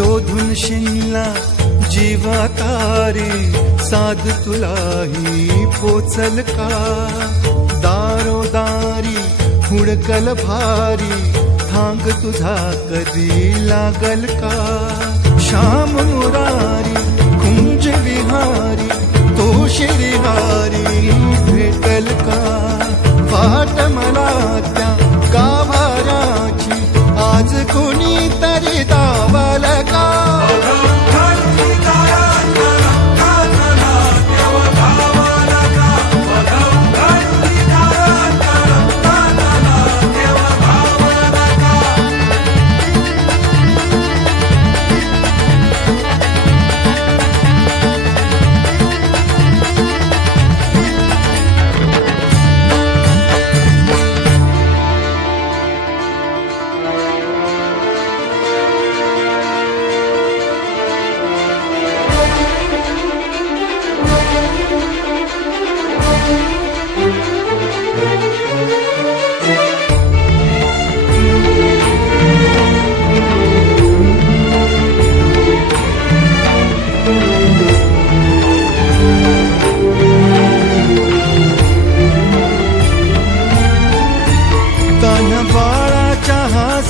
शोधून शिनला जीवा तारे साध तुलाही पोचल का दारोदारी हुडकल भारी थांग तुझा कधी लागल का श्याम मुरारी कुंज विहारी तो श्रीहारी भेटल का वाट मला त्या गाभाराची आज कोणी तरी दावल का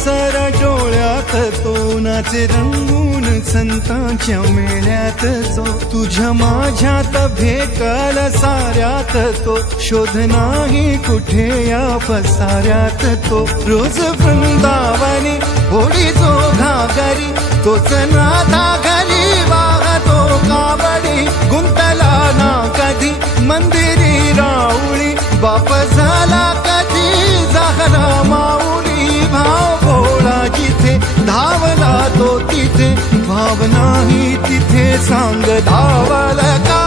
सर डोळ्यात तोनाचे रंगून संतांच्या मेळ्यात जो तुझ्या माझ्यात भेटल साऱ्यात तो शोध नाही कुठे या पसाऱ्यात तो रोज वृंदावनी होडी जो घागरी तोच नाथा घरी वाहतो कावडी गुंतला ना कधी मंदिरी राऊळी बाप झाला कधी झाला माऊली भाव भोळा जिथे धावला तो तिथे भाव नाही तिथे सांग धावल का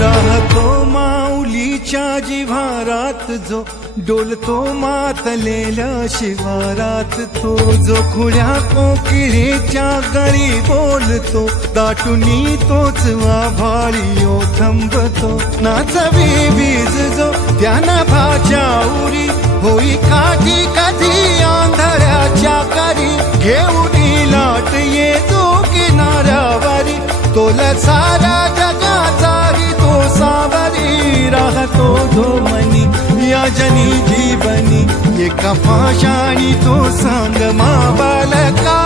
राहतो माऊलीच्या जिव्हारात जो डोलतो मातलेल्या शिवारात तो जो खुळ्या कोकिळेच्या गळी बोलतो दाटुनी तोच आभाळी थांबतो नाचवी बीज जो त्यानं भाच्या उरी होई काठी कधी आंधळ्याच्या करी घेऊन लाट येतो किनाऱ्यावरी तोल सारा जगाचा सावरी राहतो धो मनी या जनी जीवनी एका पाशाणी तो सांग मा बालका